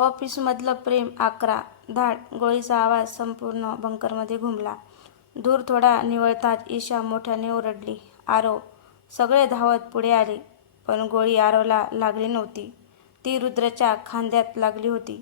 ऑफिसमधलं प्रेम 11 धाड गोळीचा आवाज संपूर्ण बंकरमध्ये घुमला. धूर थोडा निवळताच ईशा मोठ्याने ओरडली, आरव! सगळे धावत पुढे आले, पण गोळी आरवला लागली नव्हती. ती रुद्रच्या खांद्यात लागली होती.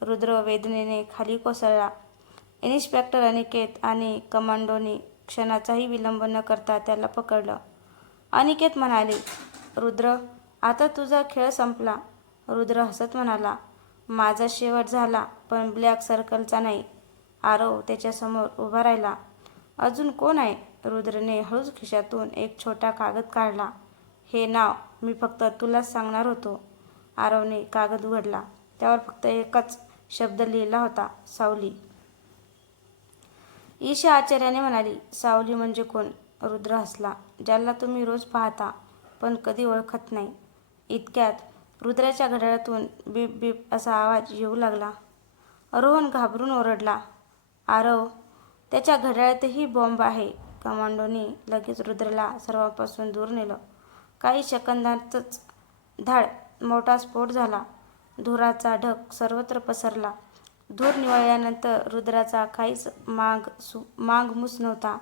रुद्र वेदनेने खाली कोसळला. इन्स्पेक्टर अनिकेत आणि कमांडोनी क्षणाचाही विलंब न करता त्याला पकडलं. अनिकेत म्हणाले, रुद्र, आता तुझा खेळ संपला. रुद्र हसत म्हणाला, माझा शेवट झाला, पण ब्लॅक सर्कलचा नाही. आरव त्याच्यासमोर उभा राहिला. अजून कोण आहे? रुद्रने हळूच खिशातून एक छोटा कागद काढला. हे नाव मी फक्त तुलाच सांगणार होतो. आरवने कागद उघडला. त्यावर फक्त एकच शब्द लिहिला होता, सावली. ईशा आश्चर्याने म्हणाली, सावली म्हणजे कोण? रुद्र हसला, ज्याला तुम्ही रोज पाहता, पण कधी ओळखत नाही. इतक्यात रुद्राच्या घड्याळातून बीप बीप असा आवाज येऊ लागला. रोहन घाबरून ओरडला, आरव, त्याच्या घड्याळातही बॉम्ब आहे. कमांडोनी लगेच रुद्रला सर्वांपासून दूर नेलं. काही सेकंदातच धाड मोठा स्फोट झाला. धुराचा ढग सर्वत्र पसरला. धूर निवळल्यानंतर रुद्राचा काहीच मागमूस नव्हता.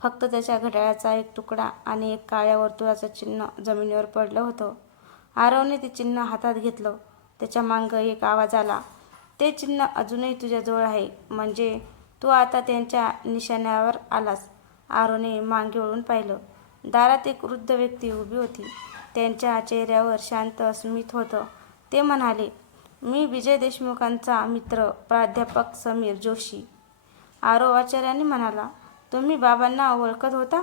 फक्त त्याच्या घड्याळाचा एक तुकडा आणि एक काळ्या वर्तुळाचं चिन्ह जमिनीवर पडलं होतं. आरवने ते चिन्ह हातात घेतलं. त्याच्या मागं एक आवाज आला, ते चिन्ह अजूनही तुझ्याजवळ आहे, म्हणजे तू आता त्यांच्या निशाण्यावर आलास. आरवने मागे वळून पाहिलं. दारात एक वृद्ध व्यक्ती उभी होती. त्यांच्या चेहऱ्यावर शांत स्मित होतं. ते म्हणाले, मी विजय देशमुखांचा मित्र प्राध्यापक समीर जोशी. आरव आश्चर्याने म्हणाला, तुम्ही बाबांना ओळखत होता?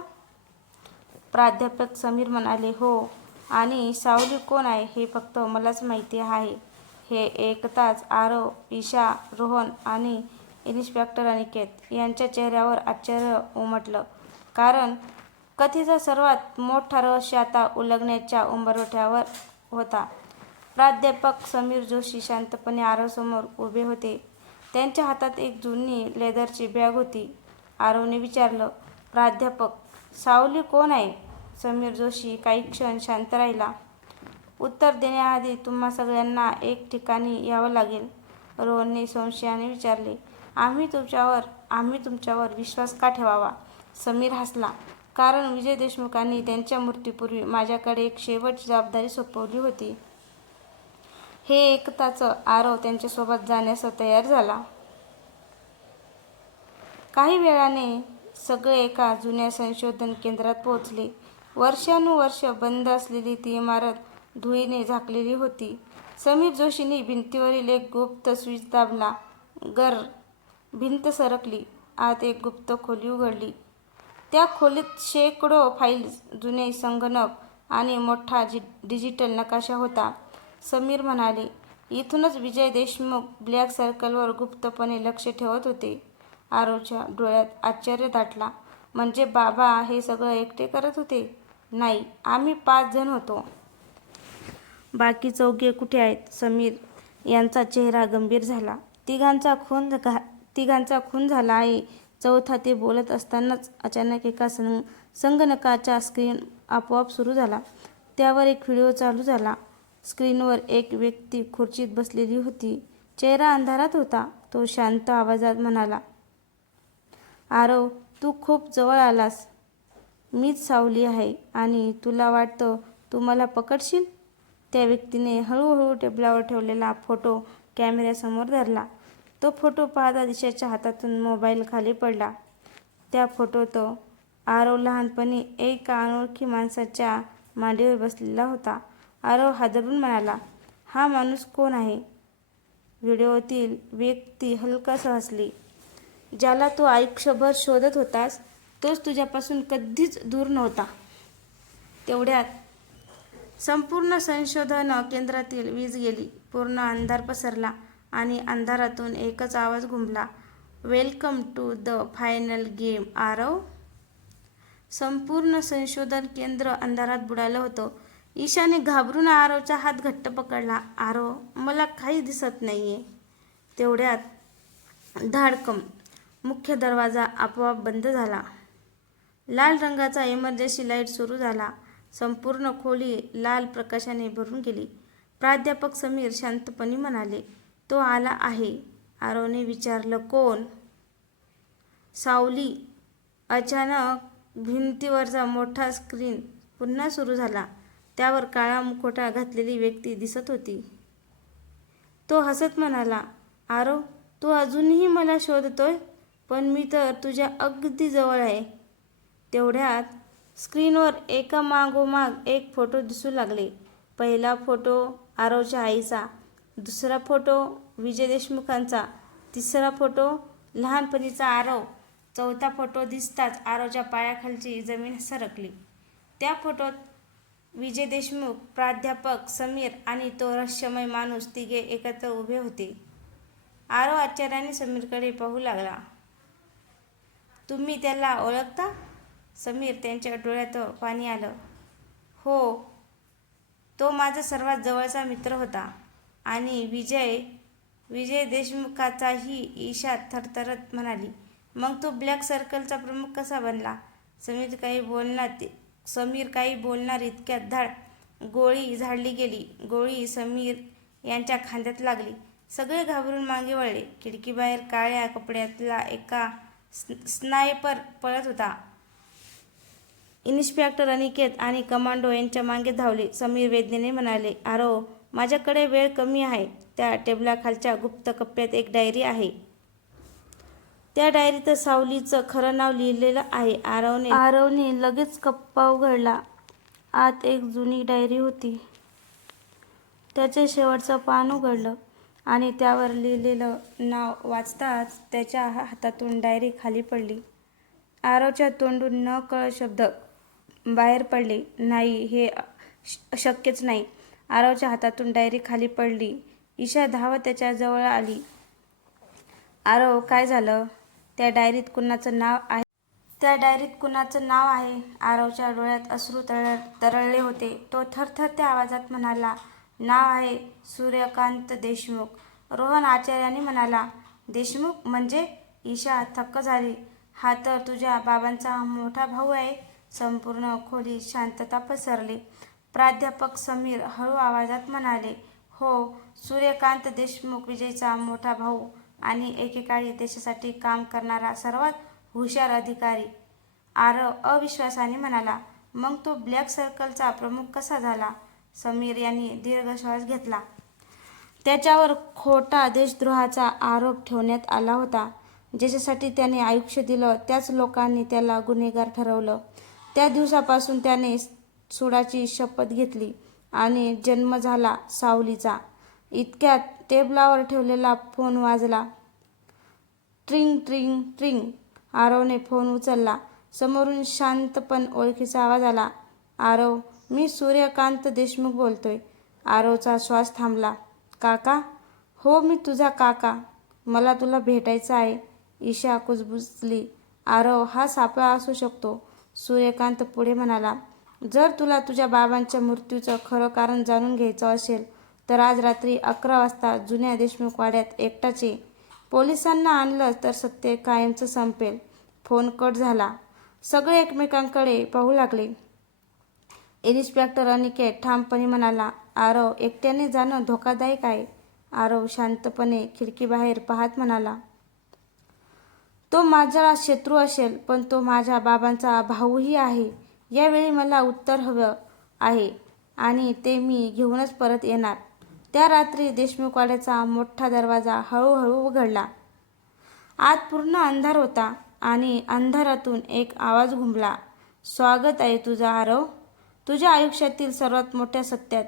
प्राध्यापक समीर म्हणाले, हो. आणि सावली कोण आहे हे फक्त मलाच माहिती आहे. हे ऐकताच आरव, ईशा, रोहन आणि इन्स्पेक्टर अनिकेत यांच्या चेहऱ्यावर आश्चर्य उमटलं. कारण कथेचं सर्वात मोठं रहस्य आता उलगडण्याच्या उंबरठ्यावर होता. प्राध्यापक समीर जोशी शांतपणे आरवसमोर उभे होते. त्यांच्या हातात एक जुनी लेदरची बॅग होती. आरवने विचारलं, प्राध्यापक, सावली कोण आहे? समीर जोशी काही क्षण शांत राहिला. उत्तर देण्याआधी तुम्हा सगळ्यांना एक ठिकाणी यावं लागेल. रोहनने संशयाने विचारले, आम्ही तुमच्यावर विश्वास का ठेवावा? समीर हसला, कारण विजय देशमुखांनी त्यांच्या मृत्यूपूर्वी माझ्याकडे एक शेवटची जबाबदारी सोपवली होती. हे ऐकताच आरव त्यांच्यासोबत जाण्यास तयार झाला. काही वेळाने सगळे एका जुन्या संशोधन केंद्रात पोहोचले. वर्षानुवर्ष बंद असलेली ती इमारत धुळीने झाकलेली होती. समीर जोशींनी भिंतीवरील एक गुप्त स्विच दाबला. गर भिंत सरकली. आत एक गुप्त खोली उघडली. त्या खोलीत शेकडो फाईल्स, जुने संगणक आणि मोठा डिजिटल नकाशा होता. समीर म्हणाले, इथूनच विजय देशमुख ब्लॅक सर्कलवर गुप्तपणे लक्ष ठेवत होते. आरवच्या डोळ्यात आश्चर्य दाटला, म्हणजे बाबा हे सगळं एकटे करत होते? नाही, आम्ही 5 जण होतो. बाकी चौघे कुठे आहेत? समीर यांचा चेहरा गंभीर झाला. तिघांचा खून झाला आहे. चौथा ते बोलत असतानाच अचानक एका संगणकाचा स्क्रीन आपोआप सुरू झाला. त्यावर एक व्हिडिओ चालू झाला. स्क्रीनवर एक व्यक्ती खुर्चीत बसलेली होती. चेहरा अंधारात होता. तो शांत आवाजात म्हणाला, आरव, तू खूप जवळ आलास. मीच सावली आहे आणि तुला वाटतं तू मला पकडशील? त्या व्यक्तीने हळूहळू टेबलावर ठेवलेला फोटो कॅमेऱ्यासमोर धरला. तो फोटो पाहता ईशाच्या हातातून मोबाईल खाली पडला. त्या फोटोत आरव लहानपणी एका अनोळखी माणसाच्या मांडीवर बसलेला होता. आरव हादरून म्हणाला, हा माणूस कोण आहे? व्हिडिओतील व्यक्ती हलकासा हसली, ज्याला तू आयुष्यभर शोधत होतास तोच तुझ्यापासून कधीच दूर नव्हता. तेवढ्यात संपूर्ण संशोधन केंद्रातील वीज गेली. पूर्ण अंधार पसरला आणि अंधारातून एकच आवाज घुमला, welcome to the final game Aarav. संपूर्ण संशोधन केंद्र अंधारात बुडालं होतं. ईशाने घाबरून आरवचा हात घट्ट पकडला. आरव, मला काही दिसत नाहीये. तेवढ्यात धाडकन मुख्य दरवाजा आपोआप बंद झाला. लाल रंगाचा इमर्जन्सी लाईट सुरू झाला. संपूर्ण खोली लाल प्रकाशाने भरून गेली. प्राध्यापक समीर शांतपणे म्हणाले, तो आला आहे. आरवने विचारलं, कोण? सावली. अचानक भिंतीवरचा मोठा स्क्रीन पुन्हा सुरू झाला. त्यावर काळा मुखवटा घातलेली व्यक्ती दिसत होती. तो हसत म्हणाला, आरव, तू अजूनही मला शोधतोय? पण मी तर तुझ्या अगदी जवळ आहे. तेवढ्यात स्क्रीनवर एकामागोमाग एक फोटो दिसू लागले. पहिला फोटो आरवच्या आईचा, दुसरा फोटो विजय देशमुखांचा, तिसरा फोटो लहानपणीचा आरव, चौथा फोटो दिसताच आरवच्या पायाखालची जमीन सरकली. त्या फोटोत विजय देशमुख, प्राध्यापक समीर आणि तो रहस्यमय माणूस तिघे एकत्र उभे होते. आरव आश्चर्याने समीरकडे पाहू लागला. तुम्ही त्याला ओळखता? समीर त्यांच्या डोळ्यात पाणी आलं. हो, तो माझा सर्वात जवळचा मित्र होता. आणि विजय देशमुखाचाही? ईशा थरथरत म्हणाली. मग तो ब्लॅक सर्कलचा प्रमुख कसा बनला? समीर काही बोलणार इतक्यात धाड गोळी झाडली गेली. गोळी समीर यांच्या खांद्यात लागली. सगळे घाबरून मागे वळले. खिडकीबाहेर काळ्या कपड्यातला एका स्नायपर पळत होता. इन्स्पेक्टर अनिकेत आणि कमांडो यांच्या मागे धावले. समीर वेदनेने म्हणाले, आरव, माझ्याकडे वेळ कमी आहे. त्या टेबलाखालच्या गुप्त कप्प्यात एक डायरी आहे. त्या डायरीत सावलीचं खरं नाव लिहिलेलं आहे. आरवने लगेच कप्पा उघडला. आत एक जुनी डायरी होती. त्याचे शेवटचं पान उघडलं आणि त्यावर लिहिलेलं नाव वाचताच त्याच्या हातातून डायरी खाली पडली. आरवच्या तोंडून नकळत शब्द बाहेर पडले, नाही, हे शक्यच नाही. आरवच्या हातातून डायरी खाली पडली. ईशा धावत त्याच्या जवळ आली. आरव, काय झालं? त्या डायरीत कुणाचं नाव आहे? त्या डायरीत कुणाचं नाव आहे? आरवच्या डोळ्यात अश्रू तरळले होते. तो थरथरत्या आवाजात म्हणाला, नाव आहे सूर्यकांत देशमुख. रोहन आश्चर्याने म्हणाला, देशमुख म्हणजे? ईशा थक्क झाली. हा तर तुझ्या बाबांचा मोठा भाऊ आहे. संपूर्ण खोलीत शांतता पसरली. प्राध्यापक समीर हळू आवाजात म्हणाले, हो, सूर्यकांत देशमुख विजयचा मोठा भाऊ आणि एकेकाळी देशासाठी काम करणारा सर्वात हुशार अधिकारी. आरव अविश्वासाने म्हणाला, मग तो ब्लॅक सर्कलचा प्रमुख कसा झाला? समीर यांनी दीर्घ श्वास घेतला. त्याच्यावर खोटा देशद्रोहाचा आरोप ठेवण्यात आला होता. ज्याच्यासाठी त्याने आयुष्य दिलं त्याच लोकांनी त्याला गुन्हेगार ठरवलं. त्या दिवसापासून त्याने सुडाची शपथ घेतली आणि जन्म झाला सावलीचा. इतक्यात टेबलावर ठेवलेला फोन वाजला. ट्रिंग ट्रिंग ट्रिंग. आरवने फोन उचलला. समोरून शांत पण ओळखीचा आवाज आला. आरव, मी सूर्यकांत देशमुख बोलतोय. आरवचा श्वास थांबला. काका? हो, मी तुझा काका. मला तुला भेटायचं आहे. ईशा कुजबुजली. आरव, हा सापळा असू शकतो. सूर्यकांत पुढे म्हणाला, जर तुला तुझ्या बाबांच्या मृत्यूचं खरं कारण जाणून घ्यायचं असेल तर आज रात्री 11 वाजता जुन्या देशमुख वाड्यात एकटाच ये. पोलिसांना आणलं तर सत्य कायमचं संपेल. फोन कट झाला. सगळे एकमेकांकडे पाहू लागले. इन्स्पेक्टर अनिकेत ठामपणे म्हणाला, आरव, एकट्याने जाणं धोकादायक आहे. आरव शांतपणे खिडकीबाहेर पाहत म्हणाला, तो माझा शत्रू असेल पण तो माझ्या बाबांचा भाऊही आहे. यावेळी मला उत्तर हवं आहे आणि ते मी घेऊनच परत येणार. त्या रात्री देशमुखवाड्याचा मोठा दरवाजा हळूहळू उघडला. आत पूर्ण अंधार होता आणि अंधारातून एक आवाज घुमला, स्वागत आहे तुझं आरव, तुझ्या आयुष्यातील सर्वात मोठ्या सत्यात.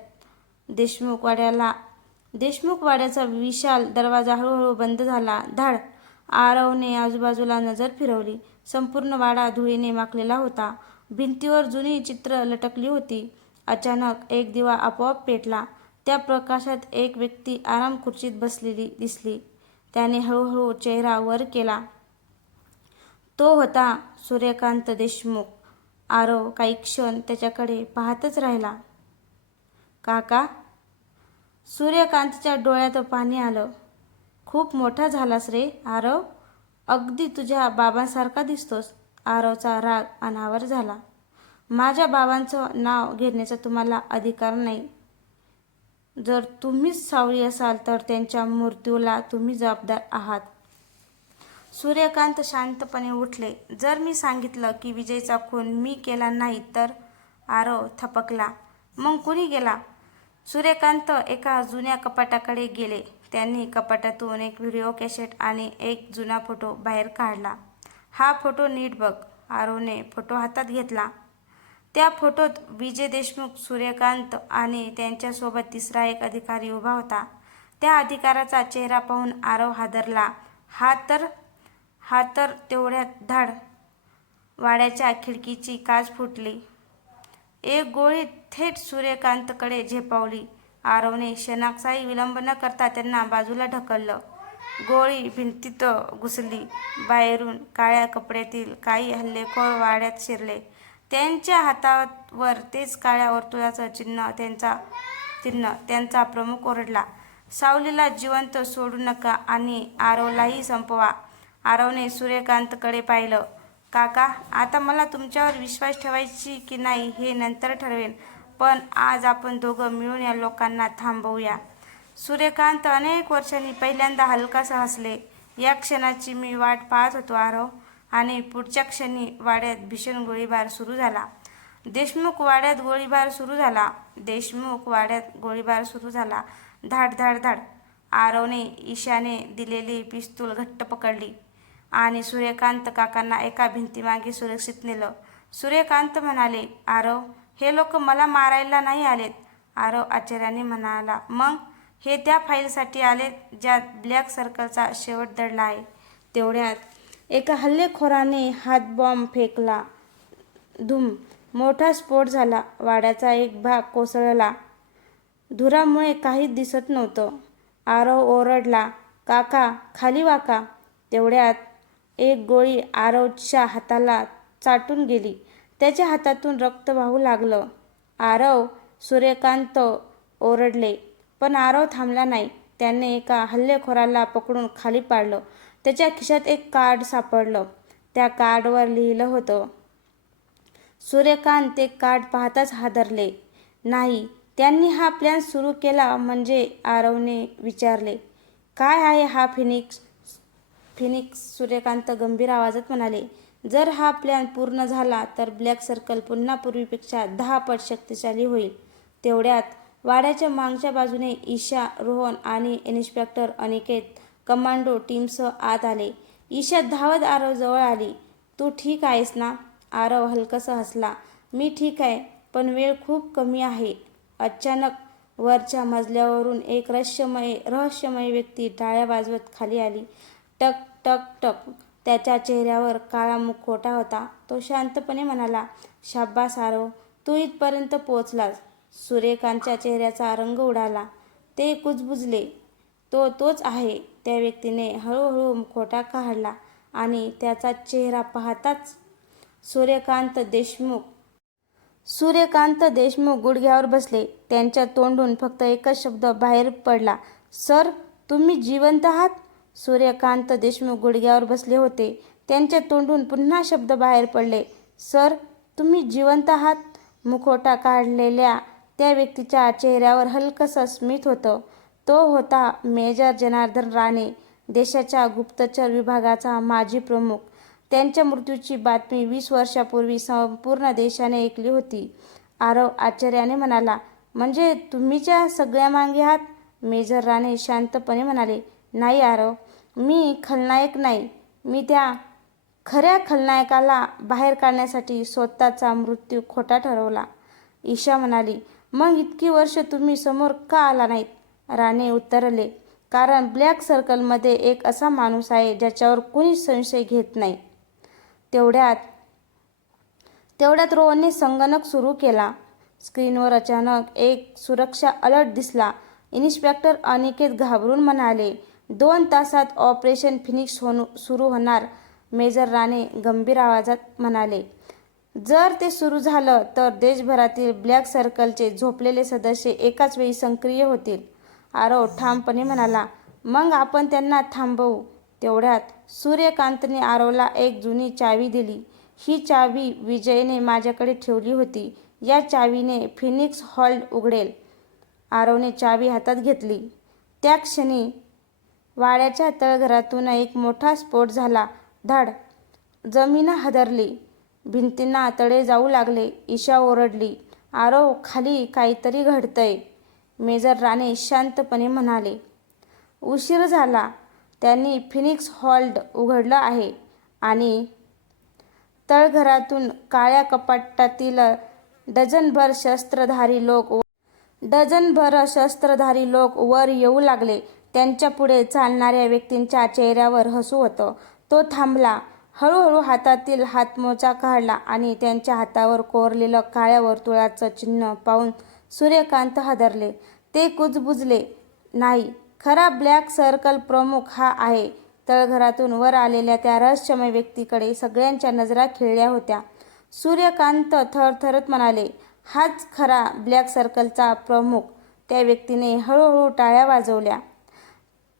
देशमुखवाड्याचा विशाल दरवाजा हळूहळू बंद झाला. धाड. आरवने आजूबाजूला नजर फिरवली. संपूर्ण वाडा धुळीने माखलेला होता. भिंतीवर जुनी चित्र लटकली होती. अचानक एक दिवा आपोआप पेटला. त्या प्रकाशात एक व्यक्ती आराम खुर्चीत बसलेली दिसली. त्याने हळूहळू चेहरा वर केला. तो होता सूर्यकांत देशमुख. आरव काही क्षण त्याच्याकडे पाहतच राहिला. काका? सूर्यकांतच्या डोळ्यात पाणी आलं. खूप मोठा झालास रे आरव. अगदी तुझ्या बाबांसारखा दिसतोस. आरवचा राग अनावर झाला. माझ्या बाबांचं नाव घेण्याचा तुम्हाला अधिकार नाही. जर तुम्हीच सावली असाल तर त्यांच्या मृत्यूला तुम्ही जबाबदार आहात. सूर्यकांत शांतपणे उठले. जर मी सांगितलं की विजयचा खून मी केला नाही तर? आरव थपकला. मग कुणी केला? सूर्यकांत एका जुन्या कपाटाकडे गेले. त्यांनी कपाटातून एक व्हिडिओ कॅसेट आणि एक जुना फोटो बाहेर काढला. हा फोटो नीट बघ. आरवने फोटो हातात घेतला. त्या फोटोत विजय देशमुख, सूर्यकांत आणि त्यांच्यासोबत तिसरा एक अधिकारी उभा होता. त्या अधिकाऱ्याचा चेहरा पाहून आरव हादरला. हा तर तेवढ्यात धाड! वाड्याच्या खिडकीची काच फुटली. एक गोळी थेट सूर्यकांतकडे झेपावली. आरवने क्षणाचाही विलंब न करता त्यांना बाजूला ढकललं. गोळी भिंतीत घुसली. बाहेरून काळ्या कपड्यातील काही हल्लेखोर वाड्यात शिरले. त्यांच्या हातावर तेच काळ्या वर्तुळाचं चिन्ह. त्यांचा प्रमुख ओरडला, सावलीला जिवंत सोडू नका आणि आरवलाही संपवा. आरवने सूर्यकांतकडे पाहिलं. काका, आता मला तुमच्यावर विश्वास ठेवायची की नाही हे नंतर ठरवेन, पण आज आपण दोघं मिळून या लोकांना थांबवूया. सूर्यकांत अनेक वर्षांनी पहिल्यांदा हलकासा हसले. या क्षणाची मी वाट पाहत होतो आरव. आणि पुढच्या क्षणी वाड्यात भीषण गोळीबार सुरू झाला. देशमुख वाड्यात गोळीबार सुरू झाला. धाड धाड धाड! आरवने ईशाने दिलेली पिस्तूल घट्ट पकडली आणि सूर्यकांत काकांना एका भिंतीमागे सुरक्षित नेलं. सूर्यकांत म्हणाले, आरव, हे लोक मला मारायला नाही आलेत. आरव आश्चर्याने म्हणाला, मग? हे त्या फाईलसाठी आलेत ज्यात ब्लॅक सर्कलचा शेवट दडला आहे. तेवढ्यात एका हल्लेखोराने हातबॉम्ब फेकला. धूम! मोठा स्फोट झाला. वाड्याचा एक भाग कोसळला. धुरामुळे काहीच दिसत नव्हतं. आरव ओरडला, काका, खाली वाका! तेवढ्यात एक गोळी आरवच्या हाताला चाटून गेली. त्याच्या हातातून रक्त वाहू लागलं. आरव! सूर्यकांत ओरडले. पण आरव थांबला नाही. त्याने एका हल्लेखोराला पकडून खाली पाडलं. त्याच्या खिशात एक कार्ड सापडलं. त्या कार्डवर लिहिलं होतं. सूर्यकांत ते कार्ड पाहताच हादरले. नाही, त्यांनी हा प्लॅन सुरू केला म्हणजे? आरवने विचारले. काय आहे हा फिनिक्स? सूर्यकांत गंभीर आवाजात म्हणाले, जर हा प्लॅन पूर्ण झाला तर ब्लॅक सर्कल पुन्हा पूर्वीपेक्षा 10 पट शक्तिशाली होईल. तेवढ्यात वाड्याच्या मागच्या बाजूने ईशा, रोहन आणि इन्स्पेक्टर अनिकेत कमांडो टीमसह आत आले. ईशा धावत आरव जवळ आली. तू ठीक आहेस ना? आरव हलकसा हसला. मी ठीक आहे, पण वेळ खूप कमी आहे. अचानक वरच्या मजल्यावरून एक रहस्यमय व्यक्ती टाळ्या वाजवत खाली आली. टक टक टक! त्याच्या चेहऱ्यावर काळा मुखवटा होता. तो शांतपणे म्हणाला, शाब्बास आरव, तू इथपर्यंत पोहोचलास. सूर्यकांतच्या चेहऱ्याचा रंग उडाला. ते कुजबुजले. तोच आहे. त्या व्यक्तीने हळूहळू मुखवटा काढला आणि त्याचा चेहरा पाहताच सूर्यकांत देशमुख गुडघ्यावर बसले. त्यांच्या तोंडून फक्त एकच शब्द बाहेर पडला, सर, तुम्ही जिवंत आहात? सूर्यकांत देशमुख गुडघ्यावर बसले होते. त्यांच्या तोंडून पुन्हा शब्द बाहेर पडले, सर, तुम्ही जिवंत आहात? मुखवटा काढलेल्या त्या व्यक्तीच्या चेहऱ्यावर हलकंसं स्मित होतं. तो होता मेजर जनार्दन राणे, देशाच्या गुप्तचर विभागाचा माजी प्रमुख. त्यांच्या मृत्यूची बातमी 20 वर्षांपूर्वी संपूर्ण देशाने ऐकली होती. आरव आश्चर्याने म्हणाला, म्हणजे तुम्हीच या सगळ्यामागे आहात? मेजर राणे शांतपणे म्हणाले, नाही आरव, मी खलनायक नाही. मी त्या खऱ्या खलनायकाला बाहेर काढण्यासाठी स्वतःचा मृत्यू खोटा ठरवला. ईशा म्हणाली, मग इतकी वर्ष तुम्ही समोर का आला नाहीत? राणे उत्तरले, कारण ब्लॅक सर्कलमध्ये एक असा माणूस आहे ज्याच्यावर कुणीच संशय घेत नाही. तेवढ्यात रोहनने संगणक सुरू केला. स्क्रीनवर अचानक एक सुरक्षा अलर्ट दिसला. इन्स्पेक्टर अनिकेत घाबरून म्हणाले, 2 तासात ऑपरेशन फिनिक्स सुरू होणार. मेजर राणे गंभीर आवाजात म्हणाले, जर ते सुरू झालं तर देशभरातील ब्लॅक सर्कलचे झोपलेले सदस्य एकाच वेळी सक्रिय होतील. आरव ठामपणे म्हणाला, मग आपण त्यांना थांबवू. तेवढ्यात सूर्यकांतने आरवला एक जुनी चावी दिली. ही चावी विजयने माझ्याकडे ठेवली होती. या चावीने फिनिक्स हॉल्ट उघडेल. आरवने चावी हातात घेतली. त्या क्षणी वाड्याच्या तळघरातून एक मोठा स्फोट झाला. धाड! जमीन हादरली. भिंतींना तडे जाऊ लागले. ईशा ओरडली, आरव, खाली काहीतरी घडतंय. मेजर राणे शांतपणे म्हणाले. उशीर झाला. त्यांनी फिनिक्स हॉल्ट उघडलं आहे आणि तळघरातून काळ्या कपाटातील डझनभर शस्त्रधारी लोक वर येऊ लागले. त्यांच्यापुढे चालणाऱ्या व्यक्तींच्या चेहऱ्यावर हसू होतं. तो थांबला. हळूहळू हातातील हातमोजा काढला आणि त्यांच्या हातावर कोरलेलं काळ्या वर्तुळाचं चिन्ह पाहून सूर्यकांत हादरले. ते कुजबुजले. नाही, खरा ब्लॅक सर्कल प्रमुख हा आहे. तळघरातून वर आलेल्या त्या रहस्यमय व्यक्तीकडे सगळ्यांच्या नजरा खिळल्या होत्या. सूर्यकांत थरथरत म्हणाले, हाच खरा ब्लॅक सर्कलचा प्रमुख. त्या व्यक्तीने हळूहळू टाळ्या वाजवल्या.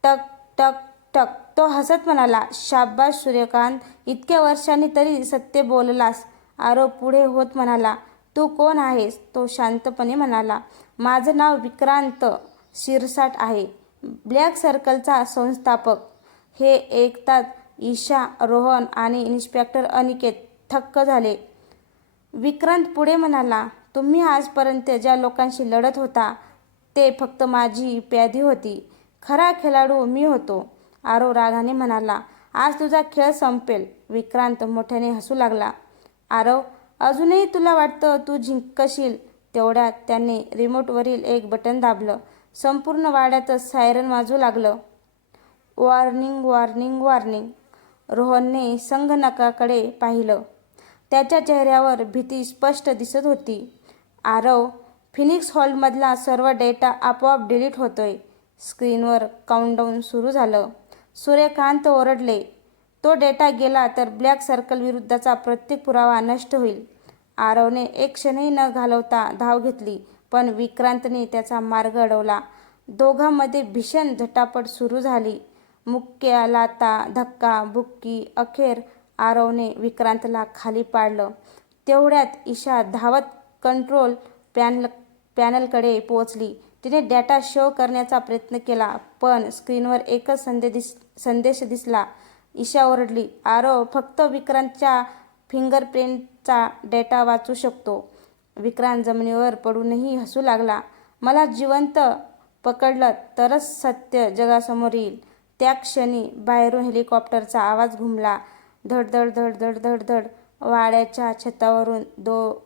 टक टक टक. तो हसत म्हणाला, शाब्बास सूर्यकांत, इतक्या वर्षांनी तरी सत्य बोललास. आरव पुढे होत म्हणाला, तू कोण आहेस? तो शांतपणे म्हणाला, माझं नाव विक्रांत शिरसाट आहे, ब्लॅक सर्कलचा संस्थापक. हे ऐकताच ईशा, रोहन आणि इन्स्पेक्टर अनिकेत थक्क झाले. विक्रांत पुढे म्हणाला, तुम्ही आजपर्यंत ज्या लोकांशी लढत होता ते फक्त माझी प्यादी होती. खरा खेळाडू मी होतो. आरव रागाने म्हणाला, आज तुझा खेळ संपेल. विक्रांत मोठ्याने हसू लागला. आरव, अजूनही तुला वाटतं तू जिंकशील? तेवढ्यात त्याने रिमोटवरील एक बटन दाबलं. संपूर्ण वाड्यातच सायरन वाजू लागलं. Warning, warning, warning. रोहनने संगणकाकडे पाहिलं. त्याच्या चेहऱ्यावर भीती स्पष्ट दिसत होती. आरव, फिनिक्स हॉलमधला सर्व डेटा आपोआप डिलीट होतोय. स्क्रीनवर काउंटडाऊन सुरू झालं. सूर्यकांत ओरडले, तो डेटा गेला तर ब्लॅक सर्कल विरुद्धचा प्रत्येक पुरावा नष्ट होईल. आरवने एक क्षणही न घालवता धाव घेतली, पण विक्रांतने त्याचा मार्ग अडवला. दोघांमध्ये भीषण झटापट सुरू झाली. मुक्क्या, लाथा, धक्का बुक्की. अखेर आरवने विक्रांतला खाली पाडलं. तेवढ्यात ईशा धावत कंट्रोल पॅनलकडे पोहोचली. तिने डेटा शो करण्याचा प्रयत्न केला, पण स्क्रीनवर एकच संदेश दिसला. ईशा ओरडली, आरव फक्त विक्रांतच्या फिंगरप्रिंटचा डेटा वाचू शकतो. विक्रांत जमिनीवर पडूनही हसू लागला. मला जिवंत पकडलं तरच सत्य जगासमोर येईल. त्या क्षणी बाहेरून हेलिकॉप्टरचा आवाज घुमला. धडधड धडधड धडधड. वाड्याच्या छतावरून दोर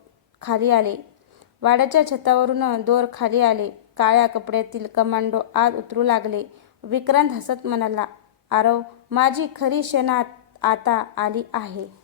खाली आले. काळ्या कपड्यातील कमांडो आत उतरू लागले. विक्रांत हसत म्हणाला, आरव, माझी खरी क्षण आता आली आहे.